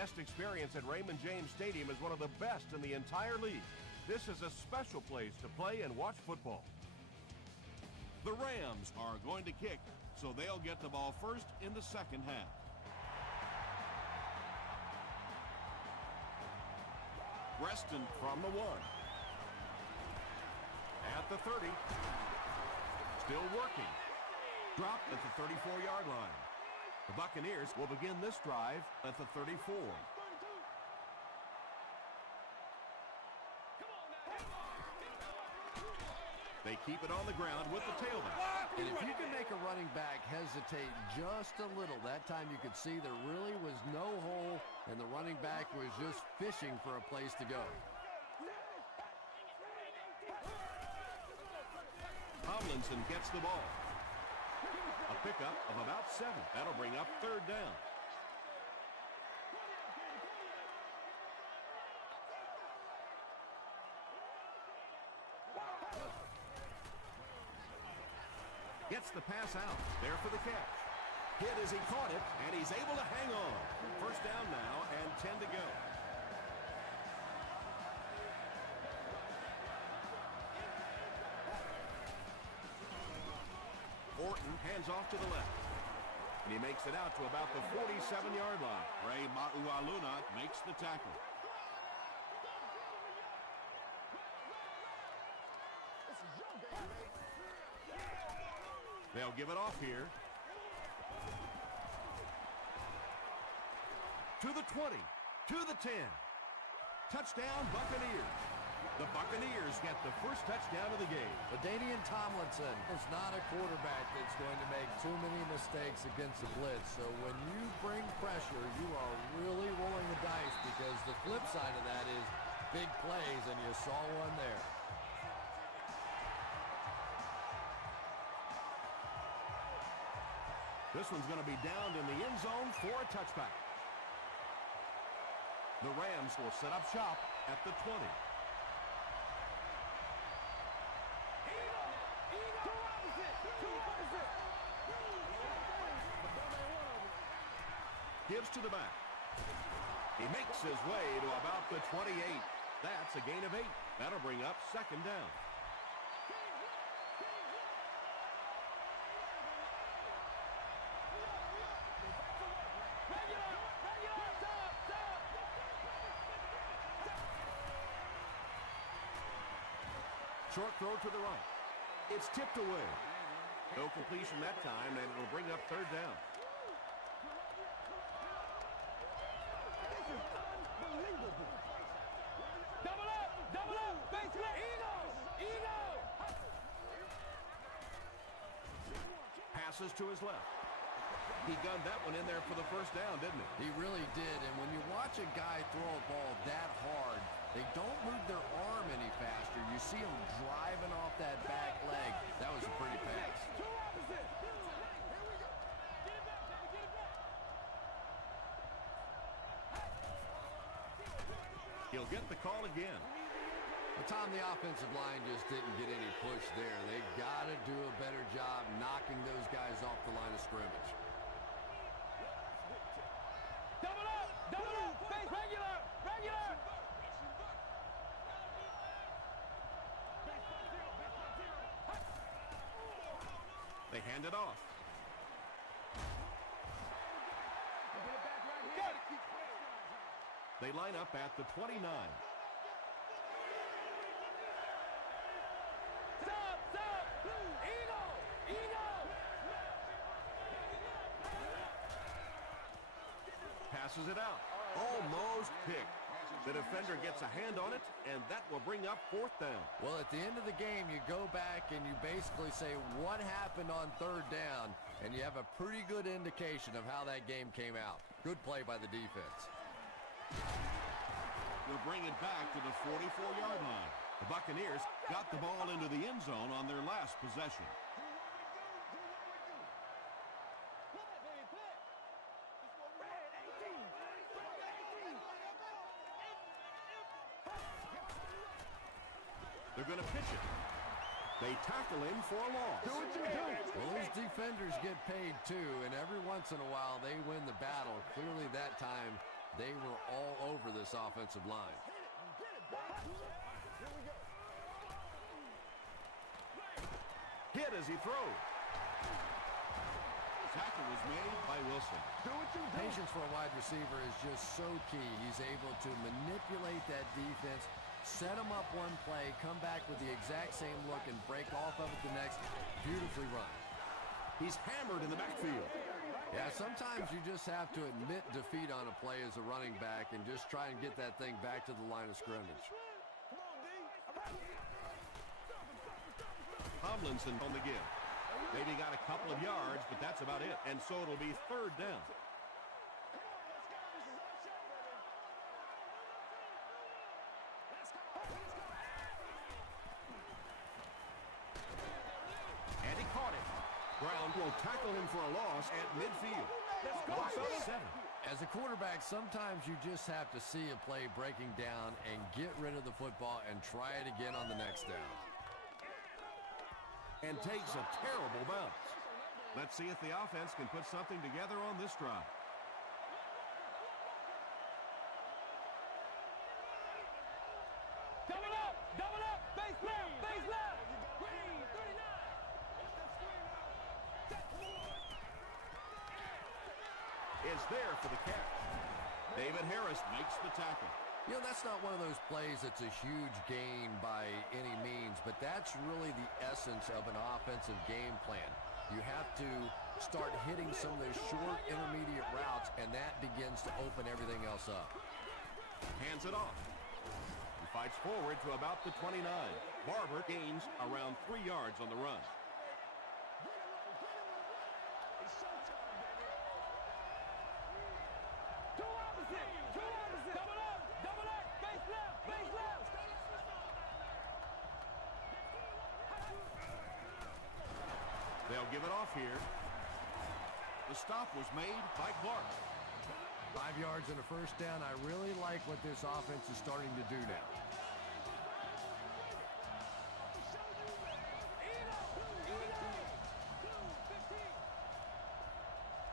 guest experience at Raymond James Stadium is one of the best in the entire league. This is a special place to play and watch football. The Rams are going to kick, so they'll get the ball first in the second half. Reston from the 1. At the 30. Still working. Dropped at the 34-yard line. The Buccaneers will begin this drive at the 34. They keep it on the ground with the tailback. And if you can make a running back hesitate just a little, that time you could see there really was no hole, and the running back was just fishing for a place to go. Tomlinson gets the ball. A pickup of about 7. That'll bring up third down. Gets the pass out. There for the catch. Hit as he caught it, and he's able to hang on. First down now, and 10 to go. Orton hands off to the left. And he makes it out to about the 47-yard line. Ray Maualuna makes the tackle. They'll give it off here. To the 20. To the 10. Touchdown, Buccaneers. The Buccaneers get the first touchdown of the game. LaDainian Tomlinson is not a quarterback that's going to make too many mistakes against the blitz. So when you bring pressure, you are really rolling the dice, because the flip side of that is big plays, and you saw one there. This one's going to be downed in the end zone for a touchback. The Rams will set up shop at the 20. Gives to the back. He makes his way to about the 28. That's a gain of 8. That'll bring up second down. Short throw to the right. It's tipped away. No completion that time, and it'll bring up third down. Double up, basement, Ego! Passes to his left. He gunned that one in there for the first down, didn't he? He really did, and when you watch a guy throw a ball that hard, they don't move their arm any faster. You see him driving off that back leg. That was a pretty pass. He'll get the call again. But Tom, the offensive line just didn't get any push there. They got to do a better job knocking those guys off the line of scrimmage. Double up, regular. They hand it off. They line up at the 29. Passes it out. Almost picked. The defender gets a hand on it, and that will bring up fourth down. Well, at the end of the game, you go back and you basically say what happened on third down, and you have a pretty good indication of how that game came out. Good play by the defense. We'll bring it back to the 44-yard line. The Buccaneers got the ball into the end zone on their last possession. They're going to pitch it. They tackle him for a loss. Do what you do. Well, those defenders get paid too, and every once in a while they win the battle. Clearly that time They were all over this offensive line. Hit as he throws. Tackle was made by Wilson. Patience for a wide receiver is just so key. He's able to manipulate that defense, set them up one play, come back with the exact same look, and break off of it the next. Beautifully run. He's hammered in the backfield. Yeah, sometimes you just have to admit defeat on a play as a running back and just try and get that thing back to the line of scrimmage. Tomlinson on the give. Maybe got a couple of yards, but that's about it. And so it'll be third down. And he caught it. Brown will tackle him for a loss at midfield. Loss of 7. As a quarterback, sometimes you just have to see a play breaking down and get rid of the football and try it again on the next down. And takes a terrible bounce. Let's see if the offense can put something together on this drive. Double up, base left. Is there for the catch. David Harris makes the tackle. You know, that's not one of those plays that's a huge gain by any means, but that's really the essence of an offensive game plan. You have to start hitting some of those short intermediate routes, and that begins to open everything else up. Hands it off. He fights forward to about the 29. Barber gains around 3 yards on the run. They'll give it off here. The stop was made by Clark. 5 yards and a first down. I really like what this offense is starting to do now.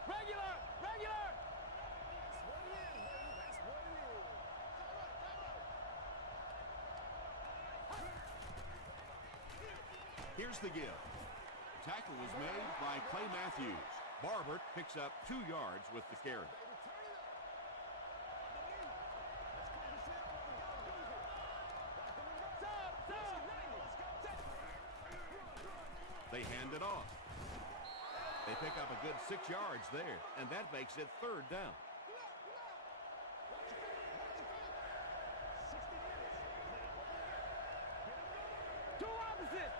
Regular. Here's the give. Tackle was made by Clay Matthews. Barber picks up 2 yards with the carry. They hand it off. They pick up a good 6 yards there, and that makes it third down. Two opposite.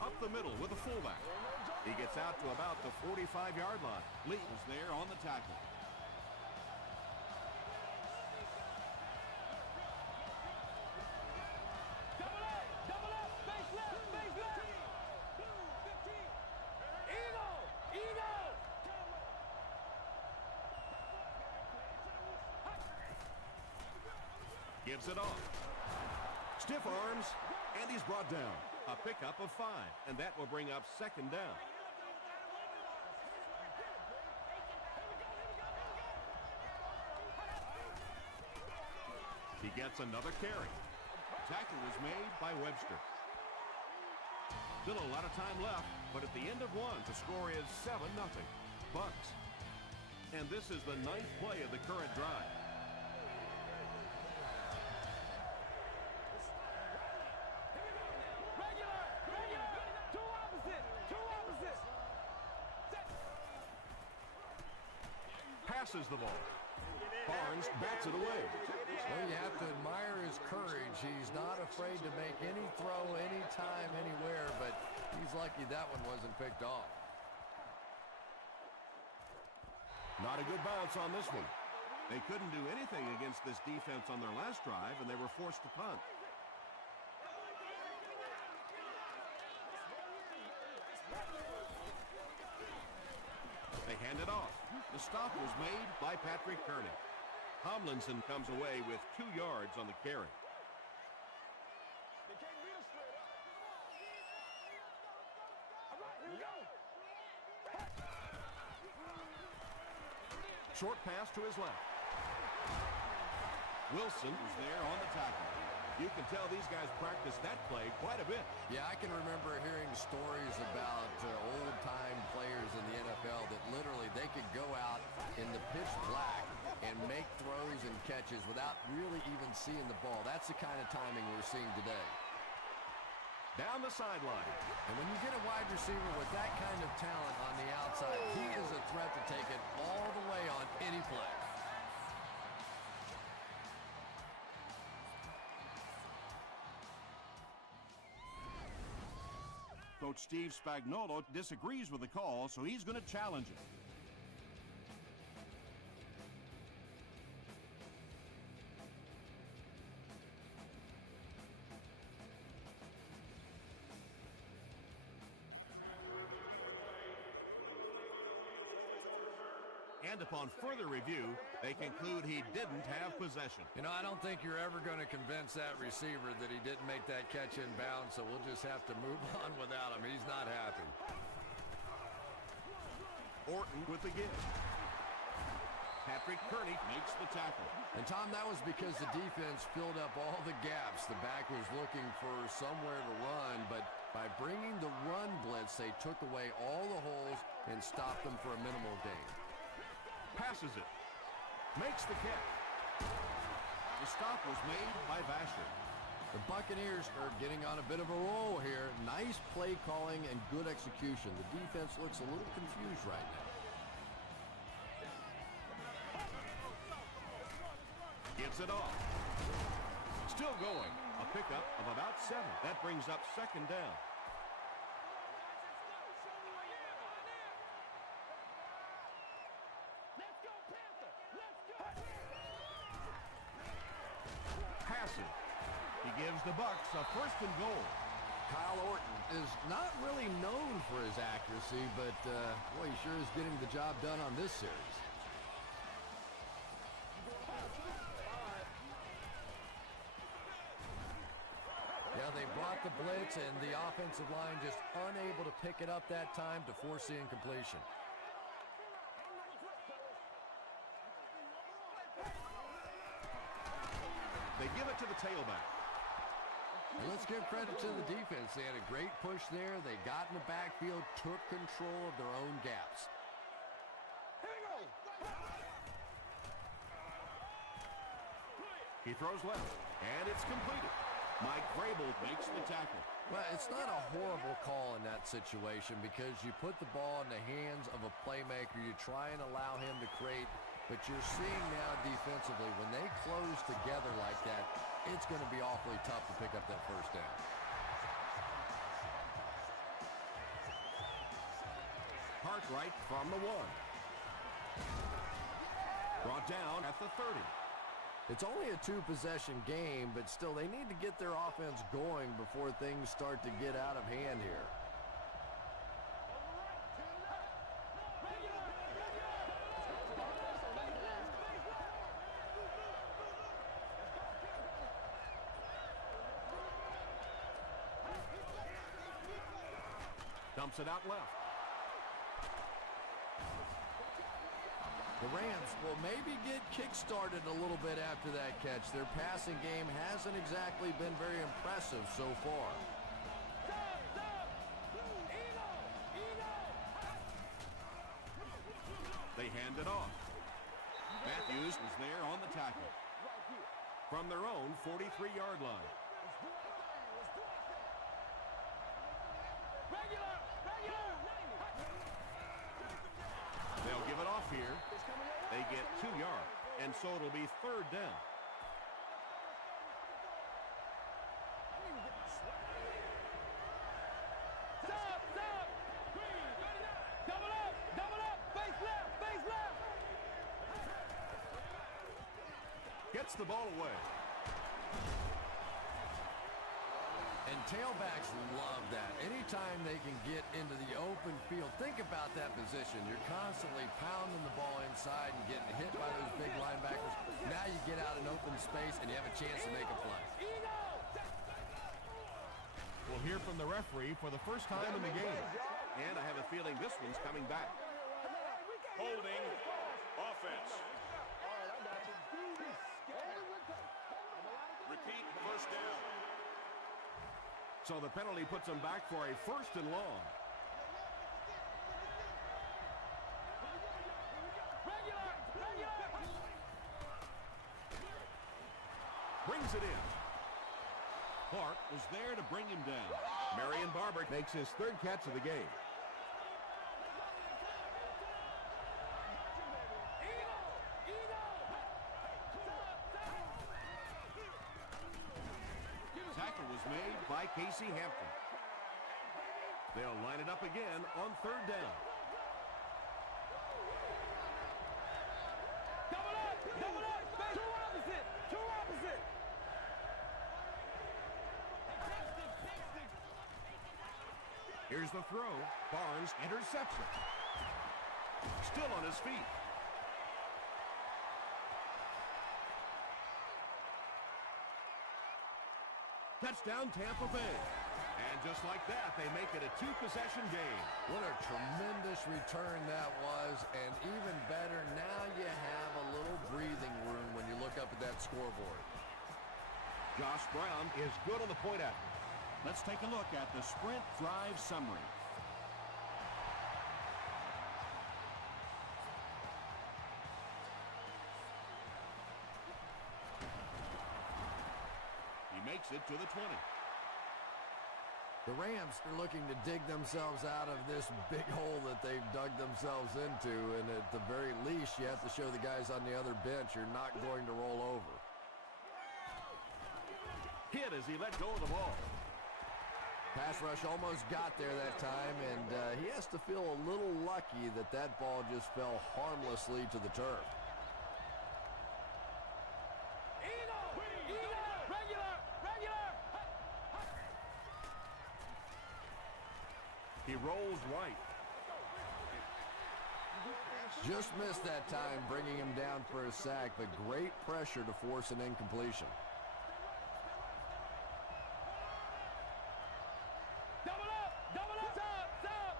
Up the middle with a fullback. He gets out to about the 45-yard line. Lee was there on the tackle. Double up, base left. Eagle. Gives it off. Stiff arms, and he's brought down. A pickup of 5, and that will bring up second down. He gets another carry. Tackle was made by Webster. Still a lot of time left, but at the end of 1, the score is 7-0. Bucks. And this is the 9th play of the current drive. Passes the ball. Barnes bats it away. Well, you have to admire his courage. He's not afraid to make any throw, anytime, anywhere, but he's lucky that one wasn't picked off. Not a good bounce on this one. They couldn't do anything against this defense on their last drive, and they were forced to punt. They hand it off. The stop was made by Patrick Kearney. Tomlinson comes away with 2 yards on the carry. Short pass to his left. Wilson is there on the tackle. You can tell these guys practice that play quite a bit. Yeah, I can remember hearing stories about old-time players in the NFL that literally they could go out in the pitch black and make throws and catches without really even seeing the ball. That's the kind of timing we're seeing today. Down the sideline. And when you get a wide receiver with that kind of talent on the outside, he is a threat to take it all the way on any play. Coach Steve Spagnuolo disagrees with the call, so he's going to challenge it. And upon further review, they conclude he didn't have possession. You know, I don't think you're ever going to convince that receiver that he didn't make that catch in bounds, so we'll just have to move on without him. He's not happy. Orton with the give. Patrick Kearney makes the tackle. And, Tom, that was because the defense filled up all the gaps. The back was looking for somewhere to run, but by bringing the run blitz, they took away all the holes and stopped them for a minimal gain. Passes it. Makes the catch. The stop was made by Vasher. The Buccaneers are getting on a bit of a roll here. Nice play calling and good execution. The defense looks a little confused right now. Gives it off. Still going. A pickup of about 7. That brings up second down. Passes. He gives the Bucs a first and goal. Kyle Orton is not really known for his accuracy, but boy, he sure is getting the job done on this series. Yeah, they brought the blitz, and the offensive line just unable to pick it up that time to force the incompletion. They give it to the tailback. And let's give credit to the defense. They had a great push there. They got in the backfield, took control of their own gaps. He throws left, and it's completed. Mike Vrabel makes the tackle. Well, it's not a horrible call in that situation because you put the ball in the hands of a playmaker. You try and allow him to create, but you're seeing now defensively, when they close together like that, it's going to be awfully tough to pick up that first down. Cartwright from the 1. Brought down at the 30. It's only a 2-possession game, but still, they need to get their offense going before things start to get out of hand here. Dumps it out left. The Rams will maybe get kick-started a little bit after that catch. Their passing game hasn't exactly been very impressive so far. They hand it off. Matthews was there on the tackle. From their own 43-yard line. They'll give it off here. They get 2 yards, and so it'll be third down. Stop! Double up! Face left! Gets the ball away. And tailbacks love that. Anytime they can get into the open field, think about that position. You're constantly pounding the ball inside and getting hit by those big linebackers. Now you get out in open space and you have a chance to make a play. We'll hear from the referee for the first time in the game. And I have a feeling this one's coming back. Holding offense. Repeat first down. So the penalty puts them back for a first and long. Brings it in. Clark was there to bring him down. Marion Barber makes his third catch of the game. Tackle was made by Casey Hampton. They'll line it up again on third down. Double up, two opposite. Here's the throw. Barnes intercepts it. Still on his feet. Touchdown, Tampa Bay. And just like that, they make it a two-possession game. What a tremendous return that was, and even better, now you have a little breathing room when you look up at that scoreboard. Josh Brown is good on the point after. Let's take a look at the sprint drive summary. He makes it to the 20. The Rams are looking to dig themselves out of this big hole that they've dug themselves into, and at the very least, you have to show the guys on the other bench you're not going to roll over. Hit as he let go of the ball. Pass rush almost got there that time, and he has to feel a little lucky that that ball just fell harmlessly to the turf. He rolls right. Just missed that time, bringing him down for a sack, but great pressure to force an incompletion. Double up, stop.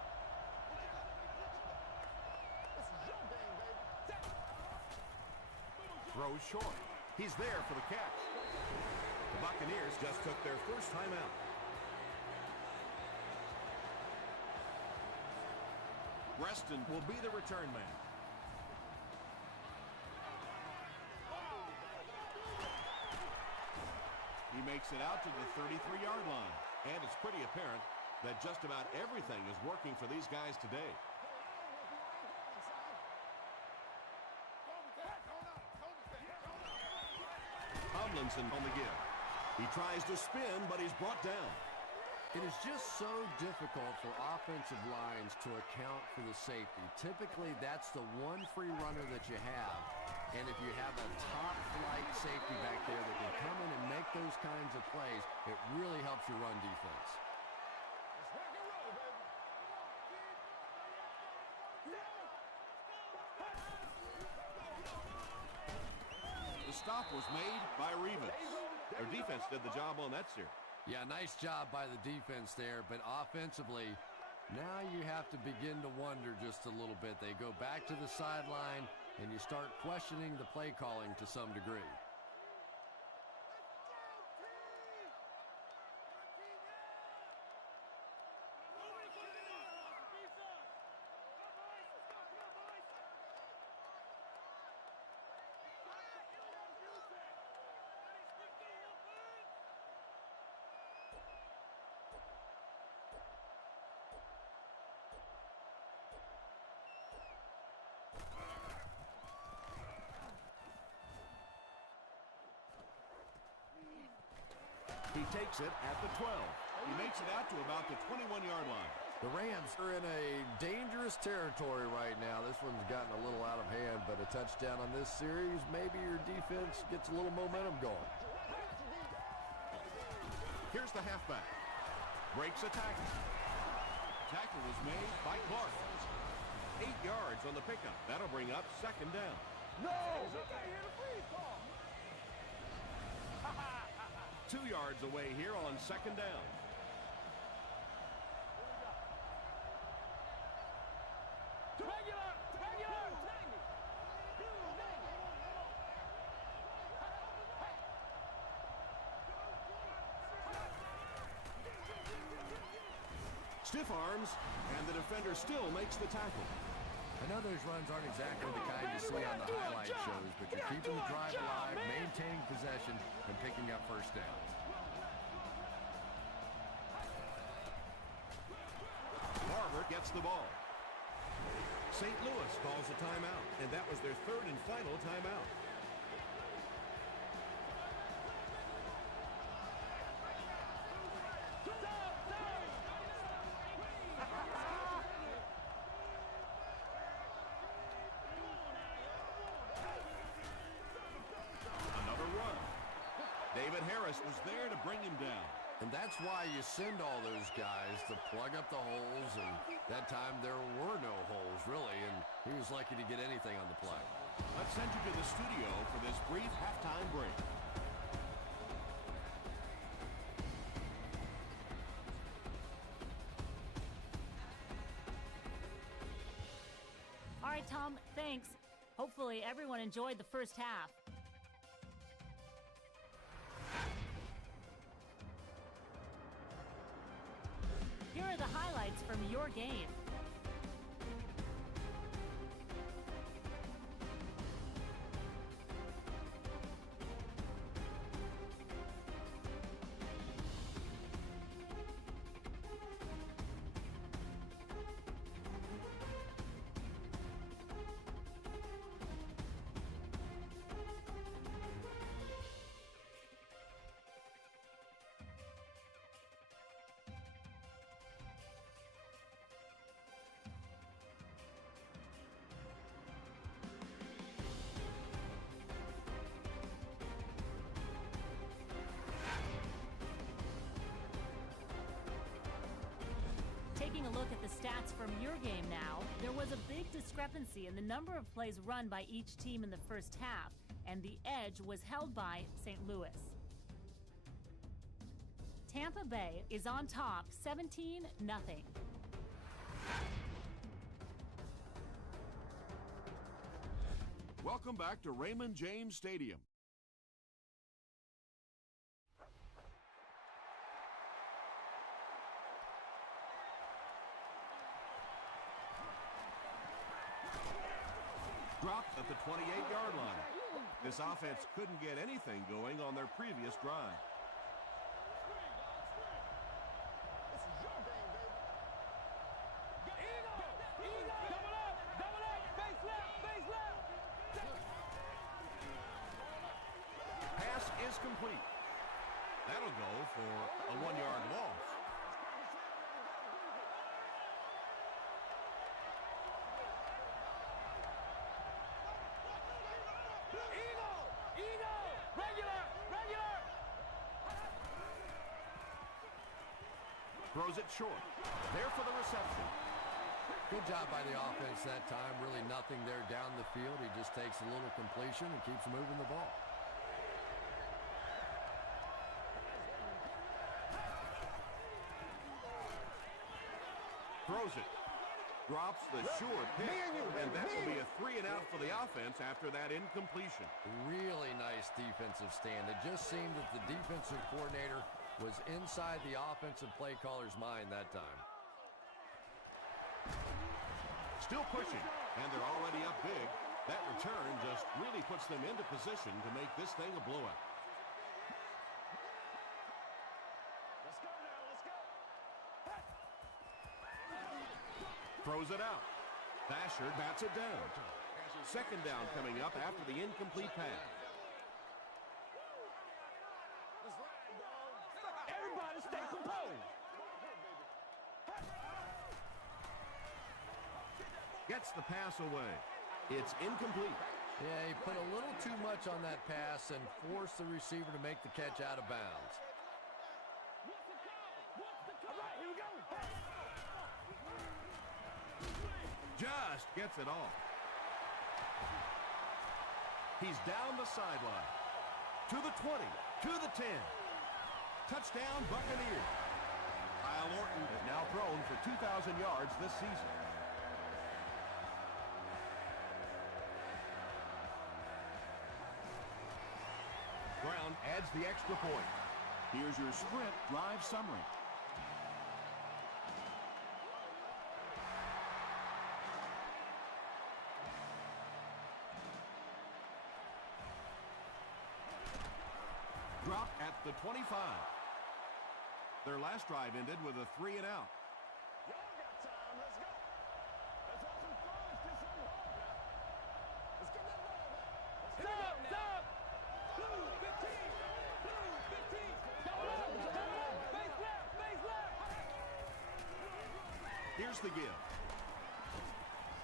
Throws short. He's there for the catch. The Buccaneers just took their first time out. Reston will be the return man. He makes it out to the 33-yard line. And it's pretty apparent that just about everything is working for these guys today. Tomlinson on the give. He tries to spin, but he's brought down. It is just so difficult for offensive lines to account for the safety. Typically, that's the one free runner that you have. And if you have a top-flight safety back there that can come in and make those kinds of plays, it really helps your run defense. The stop was made by Rivas. Their defense did the job on that series. Yeah, nice job by the defense there, but offensively, now you have to begin to wonder just a little bit. They go back to the sideline, and you start questioning the play calling to some degree. He takes it at the 12. He makes it out to about the 21-yard line. The Rams are in a dangerous territory right now. This one's gotten a little out of hand, but a touchdown on this series, maybe your defense gets a little momentum going. Here's the halfback. Breaks a tackle. Tackle was made by Clark. 8 yards on the pickup. That'll bring up second down. No! We can't hear the freeze call. 2 yards away here on second down. Regular. Regular. Stiff arms, and the defender still makes the tackle. I know those runs aren't exactly the kind you see on the highlight shows, but you're keeping the drive alive, maintaining possession, and picking up first downs. Barber gets the ball. St. Louis calls a timeout, and that was their third and final timeout. Another run. David Harris was there to bring him down. And that's why you send all those guys to plug up the holes, and that time there were no holes, really, and he was lucky to get anything on the play. Let's send you to the studio for this brief halftime break. All right, Tom, thanks. Hopefully everyone enjoyed the first half. Here are the highlights from your game. Taking a look at the stats from your game now, there was a big discrepancy in the number of plays run by each team in the first half, and the edge was held by St. Louis. Tampa Bay is on top, 17-0. Welcome back to Raymond James Stadium. Dropped at the 28-yard line. This offense couldn't get anything going on their previous drive. Pass is complete. That'll go for a 1-yard loss. Throws it short. There for the reception. Good job by the offense that time. Really nothing there down the field. He just takes a little completion and keeps moving the ball. Throws it. Drops the short pick. And that will be a 3-and-out for the offense after that incompletion. Really nice defensive stand. It just seemed that the defensive coordinator was inside the offensive play caller's mind that time. Still pushing, and they're already up big. That return just really puts them into position to make this thing a blowout. Let's go now, let's go. Throws it out. Basher bats it down. Second down coming up after the incomplete pass. Everybody stay composed. Gets the pass away. It's incomplete. Yeah, he put a little too much on that pass and forced the receiver to make the catch out of bounds. All right, here we go. Just gets it off. He's down the sideline. To the 20, to the 10. Touchdown, Buccaneers. Kyle Orton is now thrown for 2,000 yards this season. touchdown adds the extra point. Here's your sprint drive summary. Drop at the 25. Their last drive ended with a 3 and out. Y'all got time. Let's go. Let's have some fun. Let's get some ball now. Let's get that ball back. Stop. Stop. Blue 15. Blue 15. Double up. Double up. Face left. Face left. Here's the give.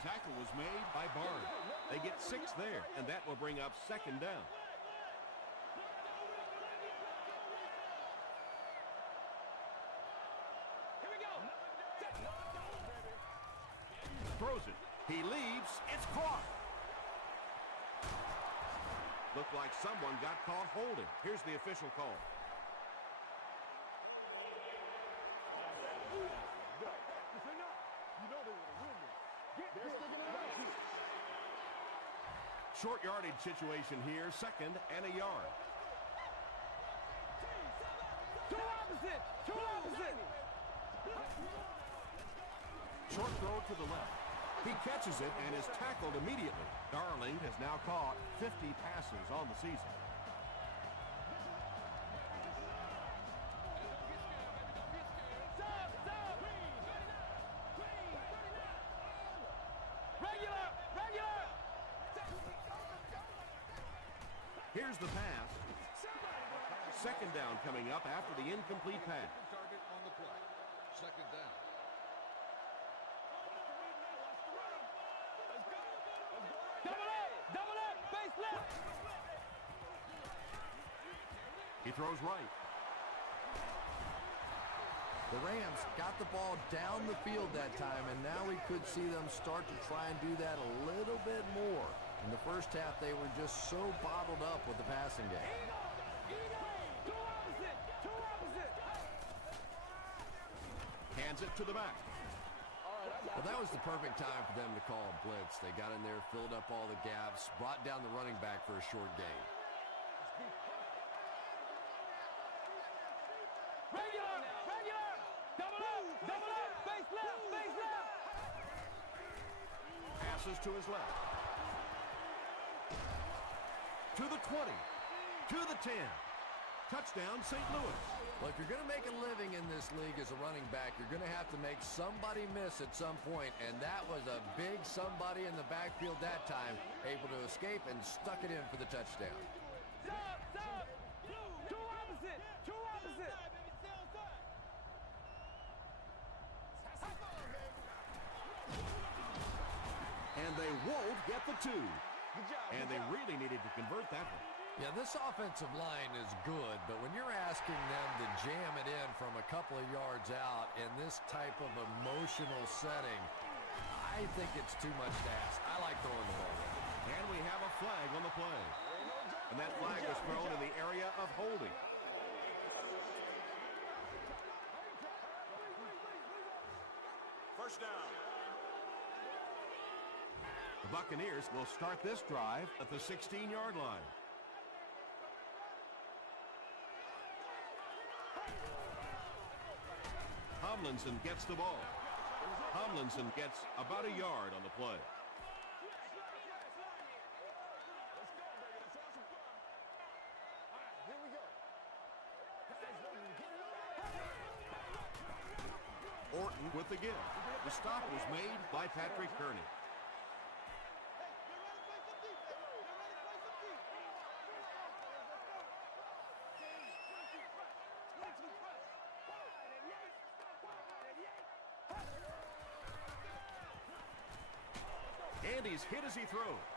Tackle was made by Barnes. They get 6 there, and that will bring up second down. Throws it. He leaves. It's caught. Looked like someone got caught holding. Here's the official call. Short yardage situation here. Second and a yard. Two opposite. Two opposite. Short throw to the left. He catches it and is tackled immediately. Darling has now caught 50 passes on the season. Here's the pass. Second down coming up after the incomplete pass. Target on the play. Second down. Double up, face left. He throws right. The Rams got the ball down the field that time, and now we could see them start to try and do that a little bit more. In the first half, they were just so bottled up with the passing game. Two opposite. Two opposite. Hands it to the back. Well, that was the perfect time for them to call a blitz. They got in there, filled up all the gaps, brought down the running back for a short gain. Regular. Double up, face left, face left. Passes to his left. To the 20. To the 10. Touchdown, St. Louis. Well, if you're going to make a living in this league as a running back, you're going to have to make somebody miss at some point, and that was a big somebody in the backfield that time, able to escape and stuck it in for the touchdown. Stop. Two opposite. Two opposite. And they won't get the 2. Good job. And they really needed to convert that one. Yeah, this offensive line is good, but when you're asking them to jam it in from a couple of yards out in this type of emotional setting, I think it's too much to ask. I like throwing the ball. And we have a flag on the play. And that flag was thrown in the area of holding. First down. The Buccaneers will start this drive at the 16-yard line. Tomlinson gets the ball. Tomlinson gets about a yard on the play. Orton with the give. The stop was made by Patrick Kearney. And he's hit as he throws.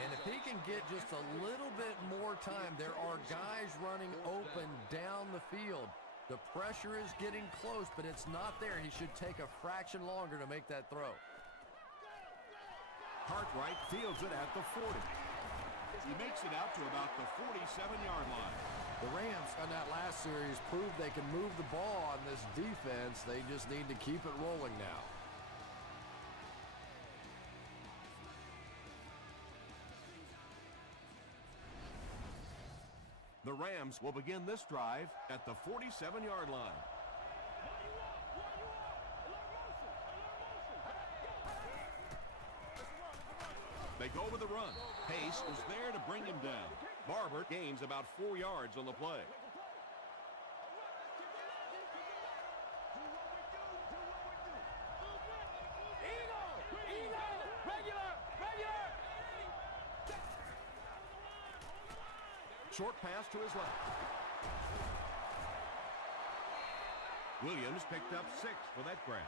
And if he can get just a little bit more time, there are guys running open down the field. The pressure is getting close, but it's not there. He should take a fraction longer to make that throw. Cartwright fields it at the 40. He makes it out to about the 47-yard line. The Rams on that last series proved they can move the ball on this defense. They just need to keep it rolling now. The Rams will begin this drive at the 47-yard line. They go with the run. Pace was there to bring him down. Barber gains about 4 yards on the play. Short pass to his left. Williams picked up 6 for that grab.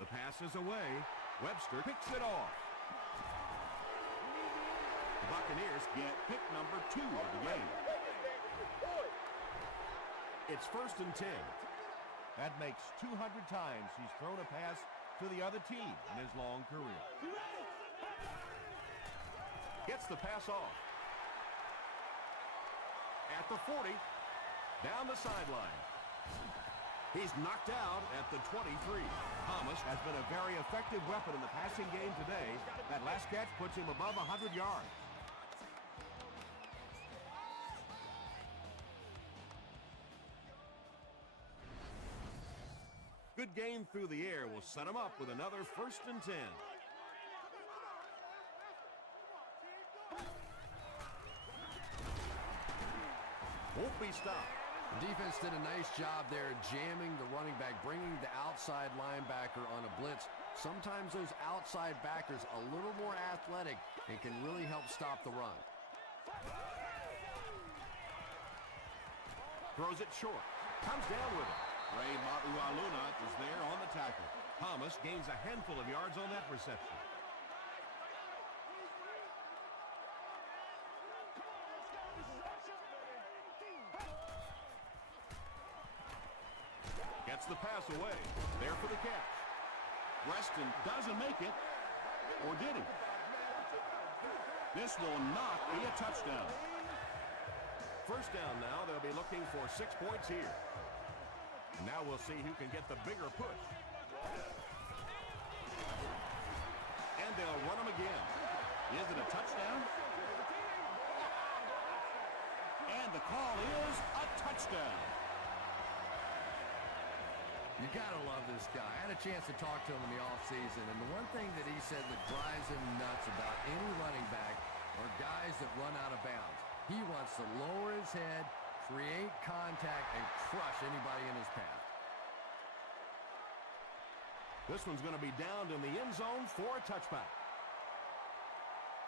The pass is away. Webster picks it off. The Buccaneers get pick number 2 of the game. It's 1st and 10. That makes 200 times he's thrown a pass to the other team in his long career. Gets the pass off. At the 40, down the sideline. He's knocked out at the 23. Thomas has been a very effective weapon in the passing game today. That last catch puts him above 100 yards. Good gain through the air will set him up with another 1st and 10. Won't be stopped. The defense did a nice job there jamming the running back, bringing the outside linebacker on a blitz. Sometimes those outside backers a little more athletic and can really help stop the run. Throws it short. Comes down with it. Ray Maualuna is there on the tackle. Thomas gains a handful of yards on that reception. Gets the pass away. There for the catch. Reston doesn't make it. Or did he? This will not be a touchdown. 1st down now. They'll be looking for 6 points here. And now we'll see who can get the bigger push. And they'll run him again. Is it a touchdown? And the call is a touchdown. You gotta love this guy. I had a chance to talk to him in the offseason, and the one thing that he said that drives him nuts about any running back are guys that run out of bounds. He wants to lower his head, create contact, and crush anybody in his path. This one's going to be downed in the end zone for a touchback.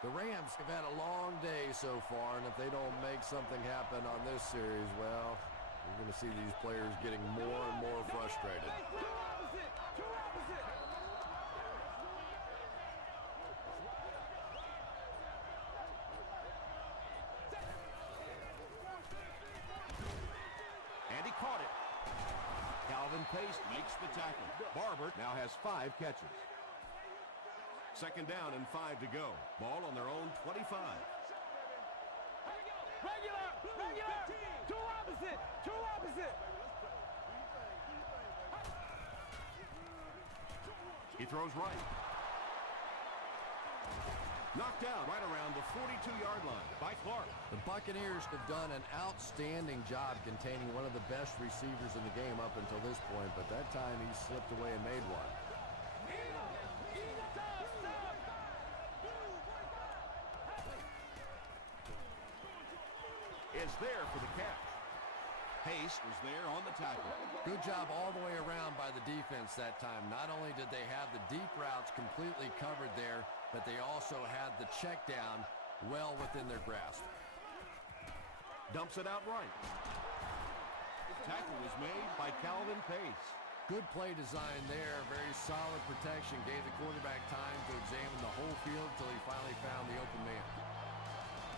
The Rams have had a long day so far, and if they don't make something happen on this series, well, you're going to see these players getting more and more frustrated. And he caught it. Calvin Pace makes the tackle. Barber now has 5 catches. 2nd down and 5 to go. Ball on their own 25. Regular! Two opposite! He throws right. Knocked out right around the 42-yard line by Clark. The Buccaneers have done an outstanding job containing one of the best receivers in the game up until this point, but that time he slipped away and made one. Is there for the catch. Pace was there on the tackle. Good job all the way around by the defense that time. Not only did they have the deep routes completely covered there, but they also had the check down well within their grasp. Dumps it out right. Tackle was made by Calvin Pace. Good play design there. Very solid protection. Gave the quarterback time to examine the whole field until he finally found the open man.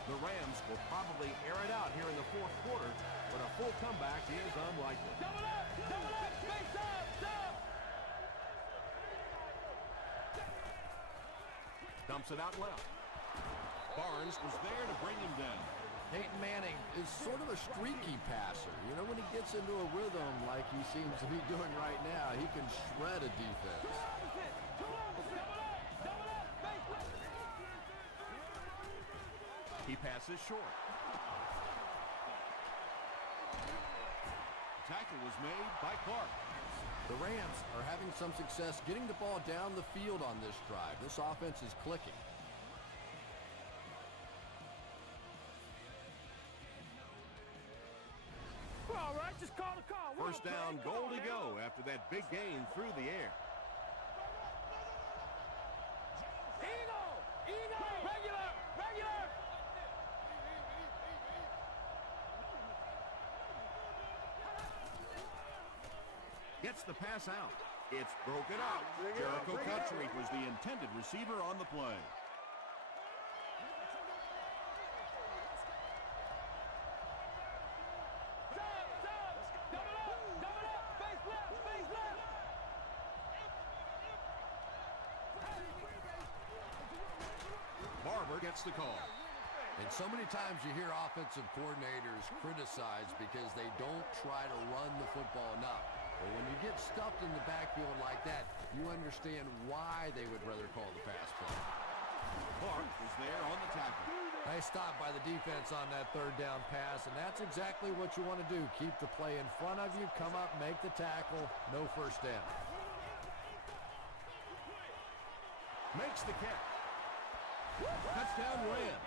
The Rams will probably air it out here in the 4th quarter, but a full comeback is unlikely. Double up, face up, stop! Dumps it out left. Barnes was there to bring him down. Peyton Manning is sort of a streaky passer. You know, when he gets into a rhythm like he seems to be doing right now, he can shred a defense. He passes short. Tackle was made by Clark. The Rams are having some success getting the ball down the field on this drive. This offense is clicking. All right, just call the call. First down, goal to go after that big gain through the air. Regular. Gets the pass out. It's broken up. Jericho Country was the intended receiver on the play. Barber gets the call. And so many times you hear offensive coordinators criticized because they don't try to run the football enough. But when you get stuffed in the backfield like that, you understand why they would rather call the pass play. Clark was there on the tackle. Nice stop by the defense on that third down pass, and that's exactly what you want to do. Keep the play in front of you, come up, make the tackle, no first down. Makes the catch. Touchdown Rams.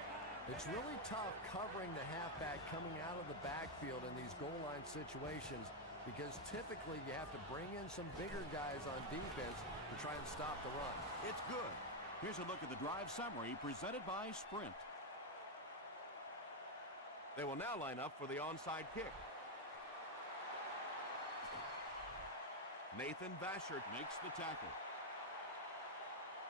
It's really tough covering the halfback coming out of the backfield in these goal line situations because typically you have to bring in some bigger guys on defense to try and stop the run. It's good. Here's a look at the drive summary presented by Sprint. They will now line up for the onside kick. Nathan Vashert makes the tackle.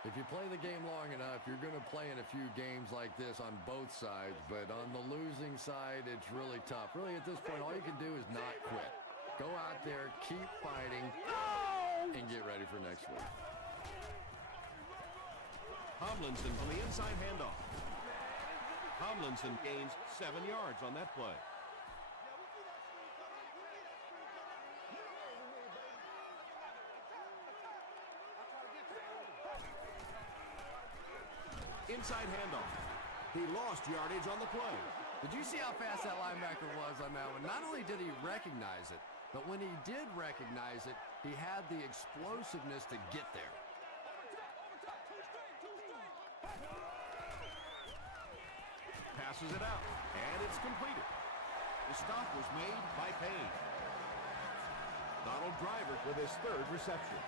If you play the game long enough, you're going to play in a few games like this on both sides, but on the losing side, it's really tough. Really, at this point, all you can do is not quit. Go out there, keep fighting, and get ready for next week. Tomlinson from the inside handoff. Tomlinson gains 7 yards on that play. Inside handoff. He lost yardage on the play. Did you see how fast that linebacker was on that one? Not only did he recognize it, but when he did recognize it, he had the explosiveness to get there. Passes it out, and it's completed. The stop was made by Payne. Donald Driver with his 3rd reception.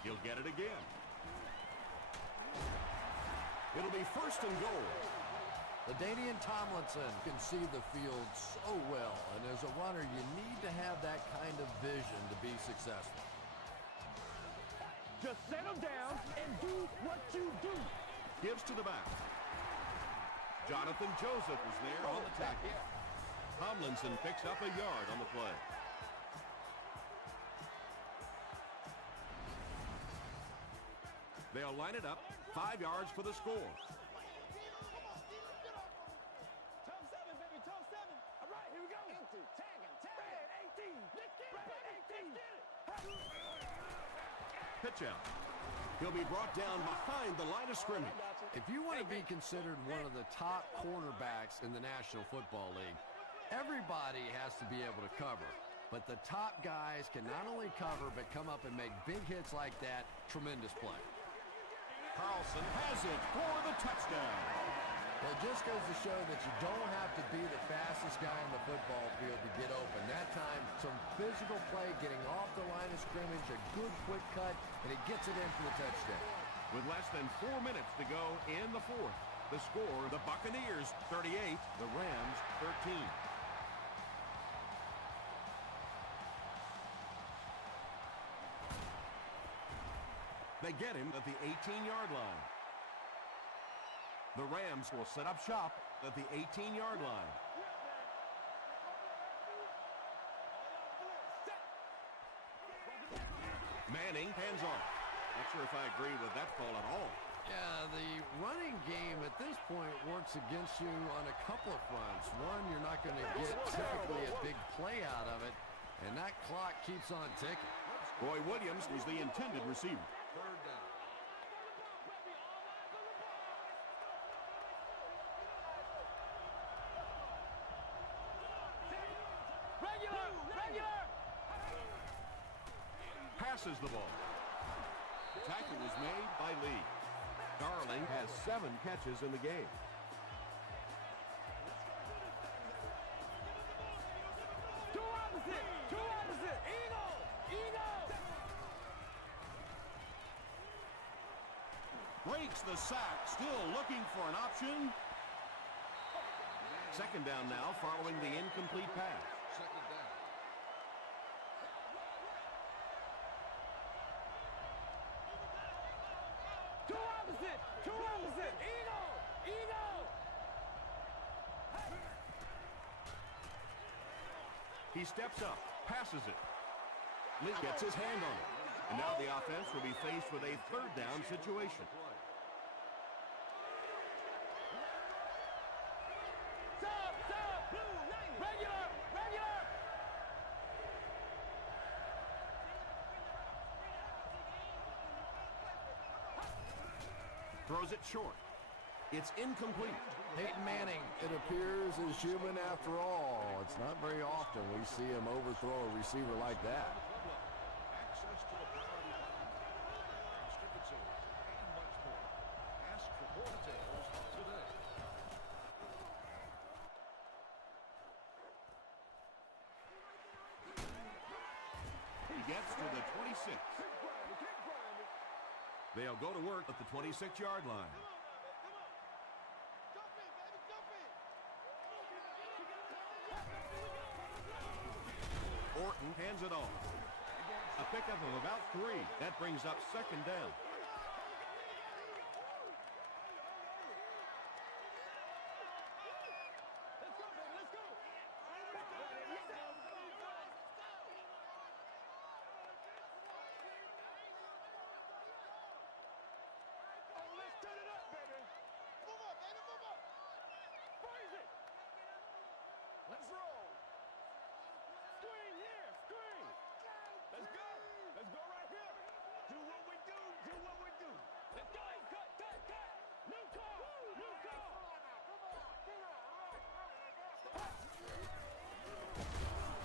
He'll get it again. It'll be 1st and goal. LaDainian Tomlinson can see the field so well, and as a runner, you need to have that kind of vision to be successful. Just settle down and do what you do. Gives to the back. Jonathan Joseph is there on the tackle. Tomlinson picks up a yard on the play. They'll line it up, 5 yards for the score. Toe 7, baby, toe 7. All right, here we go. Empty, tagging. Red 18. Let's get it, Red 18. Pitch out. He'll be brought down behind the line of scrimmage. If you want to be considered one of the top cornerbacks in the National Football League, everybody has to be able to cover. But the top guys can not only cover, but come up and make big hits like that. Tremendous play. Carlson has it for the touchdown. Well, it just goes to show that you don't have to be the fastest guy on the football field to get open. That time, some physical play, getting off the line of scrimmage, a good quick cut, and it gets it in for the touchdown. With less than 4 minutes to go in the 4th, the score, the Buccaneers 38, the Rams 13. They get him at the 18-yard line. The Rams will set up shop at the 18-yard line. Manning hands off. Not sure if I agree with that call at all. Yeah, the running game at this point works against you on a couple of fronts. One, you're not going to get typically a big play out of it, and that clock keeps on ticking. Roy Williams was the intended receiver. Third down. Regular! Passes the ball. Tackle was made by Lee. Darling has 7 catches in the game. Two opposite! Eagle! Breaks the sack, still looking for an option. Second down now following the incomplete pass. Second down. Two opposite! Eagle! He steps up, passes it. Lee gets his hand on it. And now the offense will be faced with a third down situation. Stop! Regular! Throws it short. It's incomplete. Peyton Manning, it appears, is human after all. It's not very often we see him overthrow a receiver like that. Access to the priority line, restricted zones, and much more. Ask for more details today. He gets to the 26. They'll go to work at the 26-yard line. Orton hands it off. A pickup of about 3. That brings up second down. Let's roll. Screen here. Let's go. Let's go right here. Do what we do. Let's go. Cut. New call.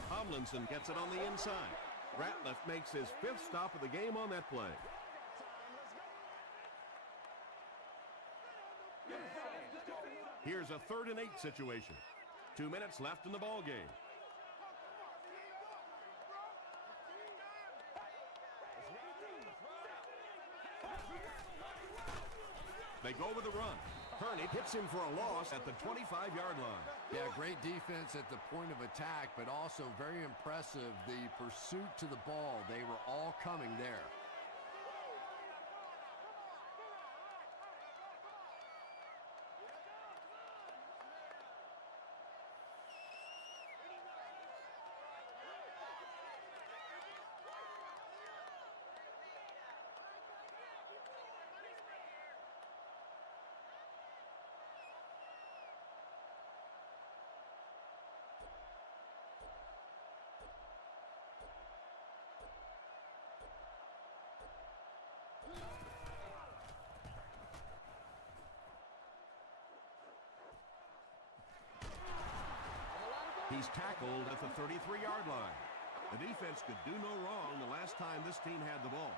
Tomlinson gets it on the inside. Ratliff makes his 5th stop of the game on that play. Here's a 3rd and 8 situation. 2 minutes left in the ball game. They go with a run. Kearney hits him for a loss at the 25-yard line. Yeah, great defense at the point of attack, but also very impressive, the pursuit to the ball. They were all coming there. He's tackled at the 33-yard line. The defense could do no wrong the last time this team had the ball.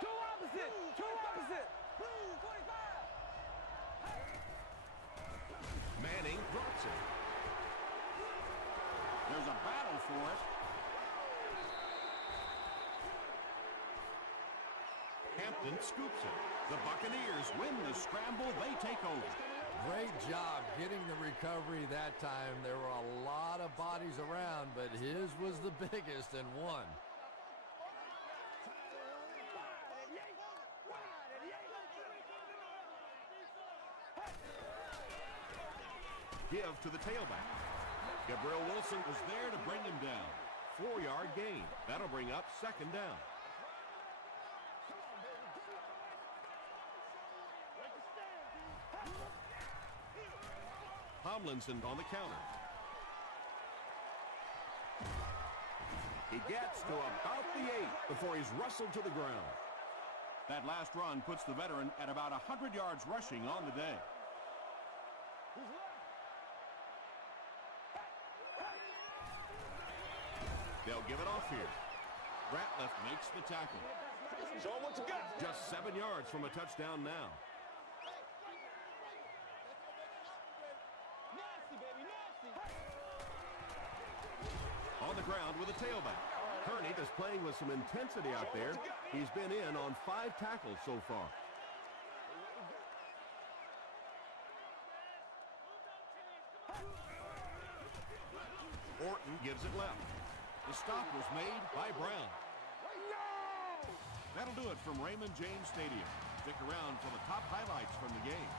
Two opposite. Blue 45. Manning drops it. There's a battle for it. Hampton scoops it. The Buccaneers win the scramble. They take over. Great job getting the recovery that time. There were a lot of bodies around, but his was the biggest and won. Give to the tailback. Gabriel Wilson was there to bring him down. 4-yard gain. That'll bring up second down. Tomlinson on the counter. He gets to about the 8 before he's wrestled to the ground. That last run puts the veteran at about 100 yards rushing on the day. They'll give it off here. Ratliff makes the tackle. Show him what you got. Just 7 yards from a touchdown now. On the ground with a tailback. Kearney is playing with some intensity out there. He's been in on 5 tackles so far. Orton gives it left. The stop was made by Brown. That'll do it from Raymond James Stadium. Stick around for the top highlights from the game.